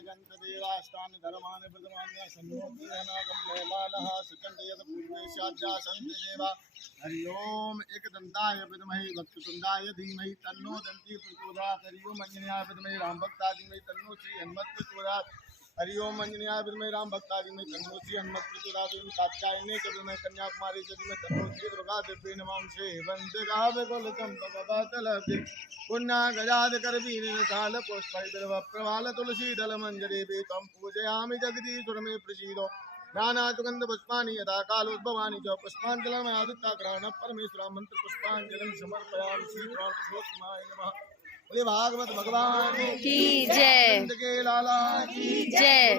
जंत देवास्तान धर्मान् प्रथमान्य सन्नोति अनागम लेलालः सिकंदयत पूर्वे स्याद्या सन्ति देवा। हरि ओम एकदंताय विद्महे वक्रतुंडाय धीमहि तन्नो दन्ति प्रचोदयात्। हरि ओम अंजनीयाय विद्महे रामभक्ताय धीमहि तन्नो श्री हनुमत् प्रचोदयात्। हरि ओम अंजनीयाय विद्महे रामभक्ताय धीमहि तन्नो श्री हनुमत् प्रचोदयात्। कात्यायने च विद्महे कन्याकुमारी च धीमहि तन्नो श्री दुर्गा देवी नमांसे। वन्दे गावे कुलचंपकवतलभे पुण्या गजाद कर वीर साल पुष्पैर्विरव प्रवाल तुलसी दल मंजरे तम पूजयामि जगदीश्वर मे प्रसीदो। नानातुगंध पुष्पाणि यदा कालोद्भवानि च पुष्पाञ्जलिर्मयादित्याग्रहण परमेश्वर मंत्र पुष्पाञ्जलिं समर्पयामि। श्री प्राणोत्सवाय नमः। बोले भागवत भगवान की जय, के लाला की जय,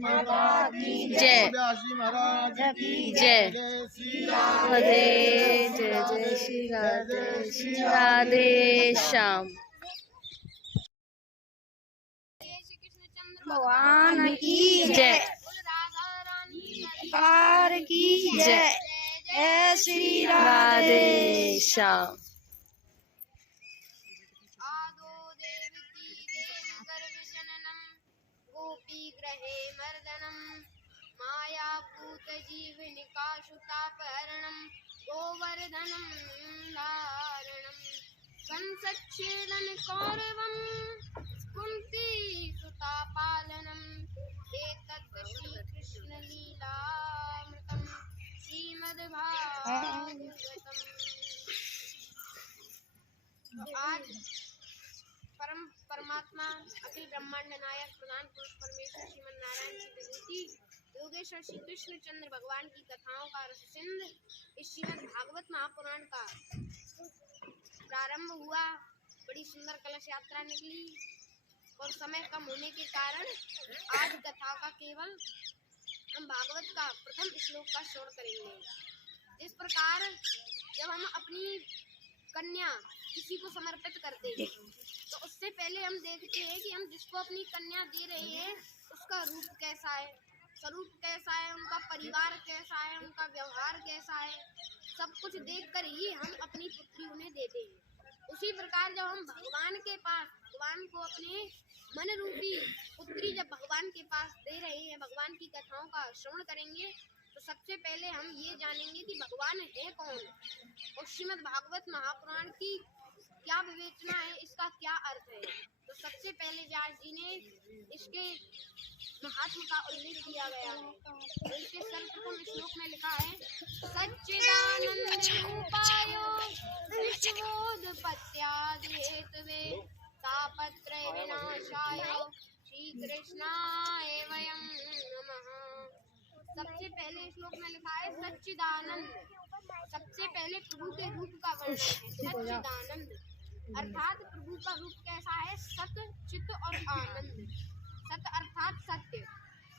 माता की जय, व्यासी महाराज की जय। जय श्री राधे, जय जय श्री राधे, श्री राधे श्याम। भगवान की जय, कार की जय, जय श्री राधे श्याम। आदो देवकी देव गर्भ जननम गोपी ग्रहे मर्दनम माया भूत जीव निकाशुतापहरणम गोवर्धनम धारणम कंसच्छेदन कौरवम कुंती सुता पालनम एतत् श्री कृष्ण लीलामृतम श्रीमद्भागवतम। आज परमात्मा अखिल ब्रह्मांड नायक प्रधान पुरुष परमेश्वर श्रीमन नारायण की विभूति योगेश्वर श्री कृष्ण चंद्र भगवान की कथाओं का रस सिंध इस श्रीमद भागवत महापुराण का प्रारंभ हुआ। बड़ी सुंदर कलश यात्रा निकली और समय कम होने के कारण आज कथा का केवल हम भागवत का प्रथम श्लोक का श्रवण करेंगे। इस प्रकार जब हम अपनी कन्या किसी को समर्पित करते हैं तो उससे पहले हम देखते हैं कि हम जिसको अपनी कन्या दे रहे हैं उसका रूप कैसा है, स्वरूप कैसा है, उनका परिवार कैसा है, उनका व्यवहार कैसा है, सब कुछ देखकर ही हम अपनी पुत्री उन्हें देते हैं। उसी प्रकार जब हम भगवान के पास भगवान को अपने मन रूपी पुत्री जब भगवान के पास दे रहे हैं, भगवान की कथाओं का श्रवण करेंगे तो सबसे पहले हम ये जानेंगे कि भगवान है कौन और श्रीमद् भागवत महापुराण की क्या विवेचना है, इसका क्या अर्थ है। तो सबसे पहले व्यास जी ने इसके महात्म का उल्लेख किया गया है। तो इसके सर्वप्रथम श्लोक में लिखा है सच्चिदानंद रूपायो विश्वोत्पत्त्यादिहेतवे तापत्रय विनाशाय श्री कृष्णाय वयं नमः। सबसे पहले श्लोक में लिखा है सच्चिदानंद। सबसे पहले प्रभु के रूप का वर्णन है। सच्चिदानंद अर्थात प्रभु का रूप कैसा है, सत्य चित्त और आनंद। सत्य अर्थात सत्य।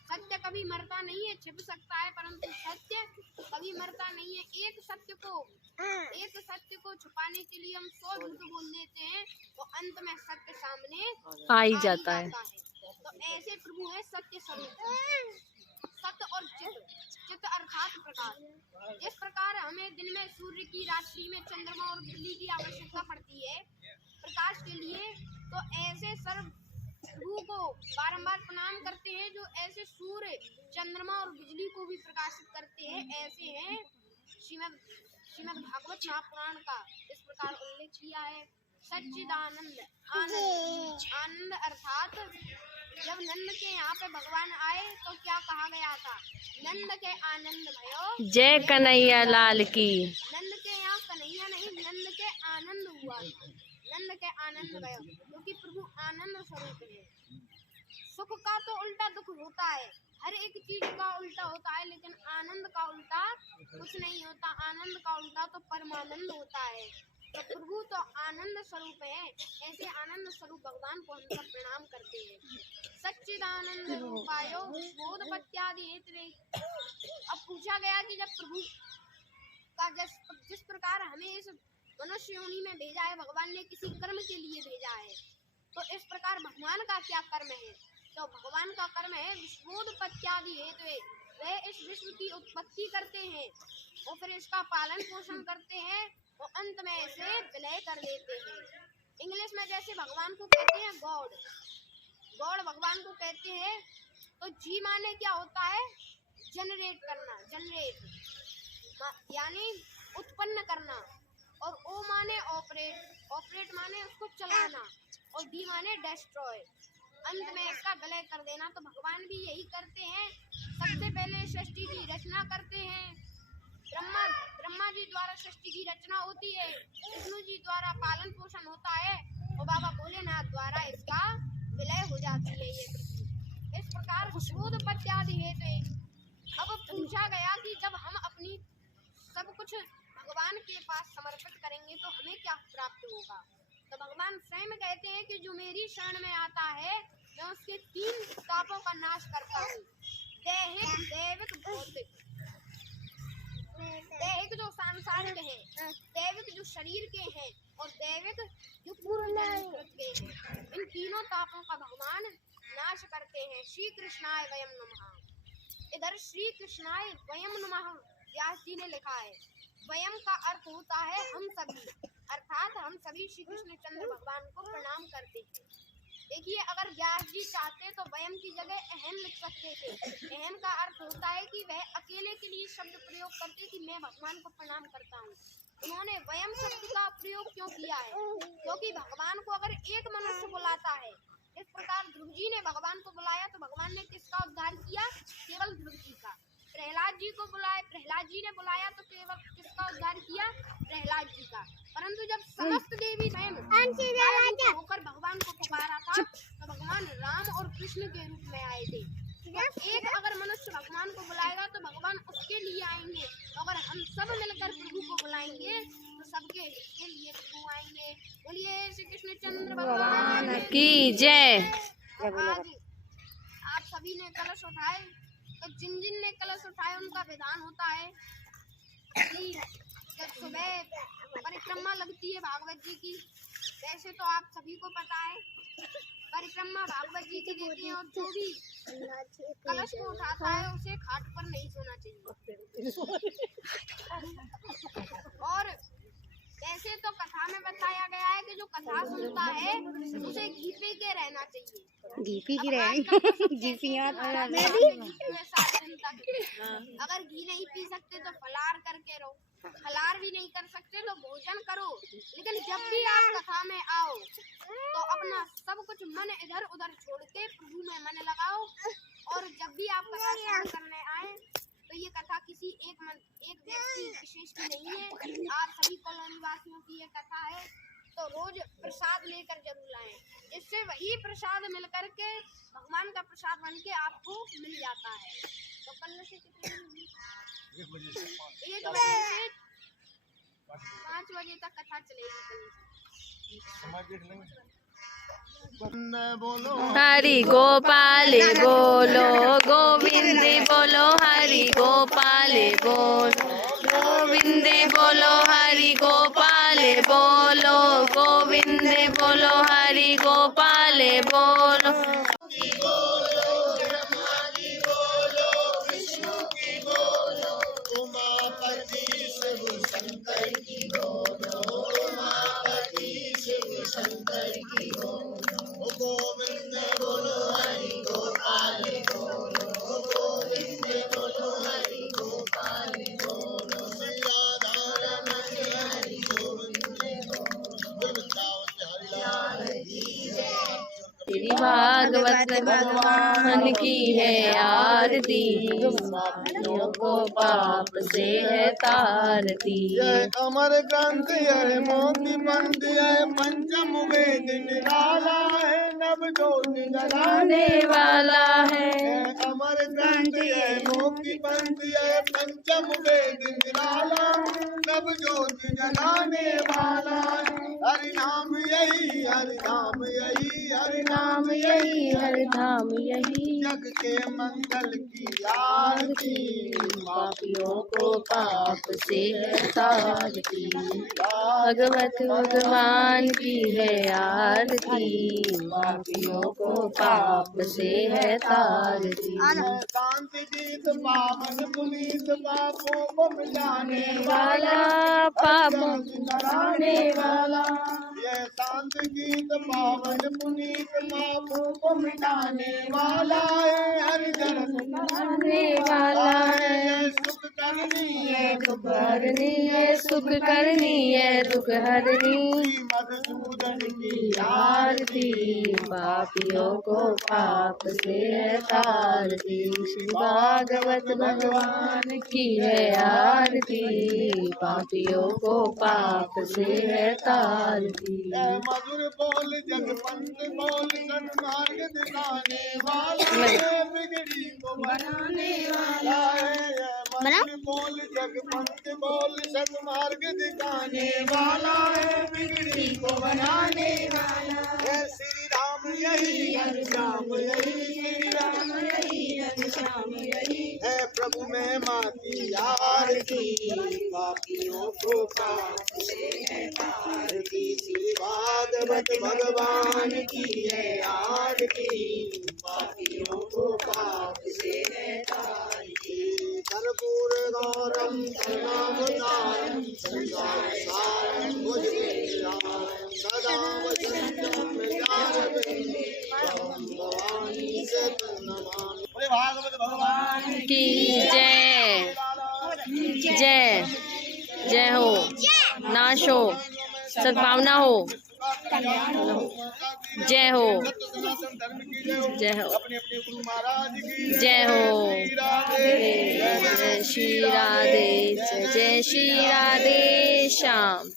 सत्य कभी मरता नहीं है, छिप सकता है परंतु सत्य कभी मरता नहीं है। एक सत्य को छुपाने के लिए हम 100 झूठ बोल देते हैं तो अंत में सत्य सामने आ ही जाता है। तो ऐसे प्रभु है सत्य स्वरूप, सत्य और चित्त अर्थात प्रकाश। इस प्रकार हमें दिन में सूर्य की, रात्रि में चंद्रमा और बिजली की आवश्यकता पड़ती है प्रकाश के लिए। तो ऐसे सर्व प्रभु को बारंबार प्रणाम करते हैं जो ऐसे सूर्य, चंद्रमा और बिजली को भी प्रकाशित करते हैं। ऐसे हैं श्रीमद् भागवत महापुराण का इस प्रकार उल्लेख किया है। सच्चिदानंद आनंद अर्थात जब नंद के यहाँ पे भगवान आए तो क्या कहा गया था, नंद के आनंद भयो जय कन्हैया लाल की। नंद के यहाँ कन्हैया नहीं, नंद के आनंद हुआ था। नंद के आनंद भयो क्योंकि प्रभु आनंद स्वरूप है। सुख का तो उल्टा दुख होता है, हर एक चीज का उल्टा होता है, लेकिन आनंद का उल्टा कुछ नहीं होता। आनंद का उल्टा तो परमानंद होता है। तो प्रभु तो आनंद स्वरूप है। ऐसे आनंद स्वरूप भगवान को हम सब प्रणाम करते हैं। सच्चिदानंद रूपायो बोधपत्यादि हेतवे। अब पूछा गया कि जब प्रभु का जिस प्रकार हमें इस मनुष्य योनि में भेजा है, भगवान ने किसी कर्म के लिए भेजा है, तो इस प्रकार भगवान का क्या कर्म है। तो भगवान का कर्म है विश्वोत्पत्त्यादि हेतवे। वे इस विश्व की उत्पत्ति करते हैं और फिर इसका पालन पोषण करते हैं और अंत में इसे विलय कर देते हैं। इंग्लिश में जैसे भगवान को कहते हैं गॉड, गौड़ भगवान को कहते हैं। तो जी माने क्या होता है? जनरेट करना, जनरेट यानी उत्पन्न करना। और ओ माने ऑपरेट, ऑपरेट माने उसको चलाना। और डी माने डिस्ट्रॉय, अंत में इसका विलय कर देना। तो भगवान भी यही करते हैं। सबसे पहले सृष्टि की रचना करते हैं। ब्रह्मा जी द्वारा सृष्टि की रचना होती है, विष्णु जी द्वारा पालन पोषण होता है और बाबा भोलेनाथ द्वारा इसका विलय हो जाती है ये पृथ्वी। इस प्रकार शोधपत्यादि हेतु अब पूछा गया कि जब हम अपनी सब कुछ भगवान के पास समर्पित करेंगे तो हमें क्या प्राप्त होगा। तो भगवान स्वयं कहते हैं कि जो मेरी शरण में आता है मैं उसके 3 तापों का नाश करता हूँ। दैहिक, दैविक, भौतिक। दैहिक जो सांसारिक है, दैविक जो शरीर के हैं और दैविक जो पूर्व जन्म के हैं। इन तीनों तापों का भगवान नाश करते हैं। श्री कृष्णाय वयम नमः। इधर श्री कृष्णाय वयम नमः व्यास जी ने लिखा है। वयम का अर्थ होता है हम सभी, अर्थात हम सभी श्री कृष्ण चंद्र भगवान को प्रणाम करते हैं। देखिए, अगर व्यास जी चाहते तो वयम की जगह अहम लिख सकते थे। अहम का अर्थ होता है कि वह अकेले के लिए शब्द प्रयोग करते कि मैं भगवान को प्रणाम करता हूँ। उन्होंने वयम शब्द का प्रयोग क्यों किया है? क्योंकि भगवान को अगर एक मनुष्य बुलाता है, इस प्रकार ध्रुव जी ने भगवान को बुलाया तो भगवान ने किसका उद्धार किया? केवल ध्रुव जी का। प्रहलाद जी को बुलाया, प्रहलाद जी ने बुलाया तो केवल किसका उद्धार किया? प्रहलाद जी का। परंतु जब समस्त देवी स्वयं होकर भगवान को पुकारा था तो भगवान राम और कृष्ण के रूप में आए थे। एक अगर मनुष्य भगवान को बुलाएगा तो भगवान उसके लिए आएंगे। अगर हम सब मिलकर प्रभु को बुलाएंगे तो सबके लिए प्रभु आएंगे। बोलिए श्री कृष्ण चंद्र भगवान की जय। आज आप सभी ने कलश उठाए, तो जिन जिन ने कलश उठाए उनका विधान होता है कि जब सुबह परिक्रमा लगती है भागवत जी की, वैसे तो आप सभी को पता है परिक्रमा भागवत जी की देती है। और जो भी कलश को उठाता है उसे खाट पर नहीं सोना चाहिए। और वैसे तो कथा में बताया गया है कि जो कथा सुनता है उसे घी पी के रहना चाहिए। घी पी के रहे अगर घी नहीं पी सकते तो फलाहार करके रहो। फलाहार भी नहीं कर सकते तो भोजन करो। लेकिन जब भी आप कथा में आओ तो अपना सब कुछ मन इधर उधर छोड़ के प्रभु में मन लगाओ। और जब भी आप कथा श्रवण करने आए तो ये कथा किसी एक व्यक्ति विशेष की नहीं है, आप सभी कॉलोनी वासियों की ये कथा है। तो रोज प्रसाद लेकर जरूर लाएं, इससे वही प्रसाद मिल करके भगवान का प्रसाद बन के आपको मिल जाता है। तो कल से कितने? 1 बजे से 5 बजे तक कथा चलेगी। बोलो हरि गोपाल बोलो, गोविंद बोलो, हरि गोपाल बोलो, गोविंद बोलो, हरि गोपाल बोलो, गोविंद बोलो, हरि गोपाल बोलो। उमापति शिव शंकर की बोलो, उमापति शिव शंकर की बोलो, गोविंद बोलो, हरि गोपाल बोलो, गोविंद बोलो, हरि गोपाल बोलो, श्री राधा रमण हरि गोविंद बोलो, वृंदावन हरि लाल की जय। श्री भागवत भगवान की है आरती, पापियों को पाप से है तारती। यह अमर ग्रंथ यह मोती पंथ यह पंचम वेद निराला है, नव ज्योति जलाने वाला है। यह अमर ग्रंथ यह मोती पंथ यह पंचम वेद निराला, नव ज्योति जलाने वाला है। हरि नाम यही, हरि नाम यही, हरि नाम यही, हरि नाम यही, जग के मंगल की आरती, पापियों को पाप से है तारती। भगवत भगवान की है आरती, पापियों को पाप से है तारती। कांति गीत पावन पुनीत पापों को मिटाने वाला, पापों कराने वाला, यह शांत गीत पावन पुनीत पापों को मिटाने वाला है, हर जन्म करने वाला है, सुख करनी है, दुख हरनी है, सुख करनी है, दुख हरनी। मधुसूदन की आरती पापियों को पाप से है तारती, श्री भागवत भगवान की है आरती, पापियों को पाप से है तारती। मधुर बोल जगपंत बोल सन्मार्ग दिखाने वाला है, बिगड़ी को बनाने वाला है। मधुर बोल जगपंत बोल सन्मार्ग दिखाने वाला है, बिगड़ी को बनाने वाला है। श्री राम यही श्याम यही, श्री राम यही श्याम यही है, प्रभु में माती आरती, पापियों को पाप से है तारती, श्री भागवत भगवान की है आरती, पापियों को पाप से है तारती। कर्पूर गौरम करुणावतारम संसारसारम भुजगेन्द्रम सदा वसंतम हृदयारविंदे भवानी सतनमामि। बोले भागवत भगवान की जय। जय जय हो, नाश हो, सद्भावना हो, जय हो, जय हो, अपने अपने गुरु महाराज की जय हो, जय श्री राधे, जय श्री राधे श्याम।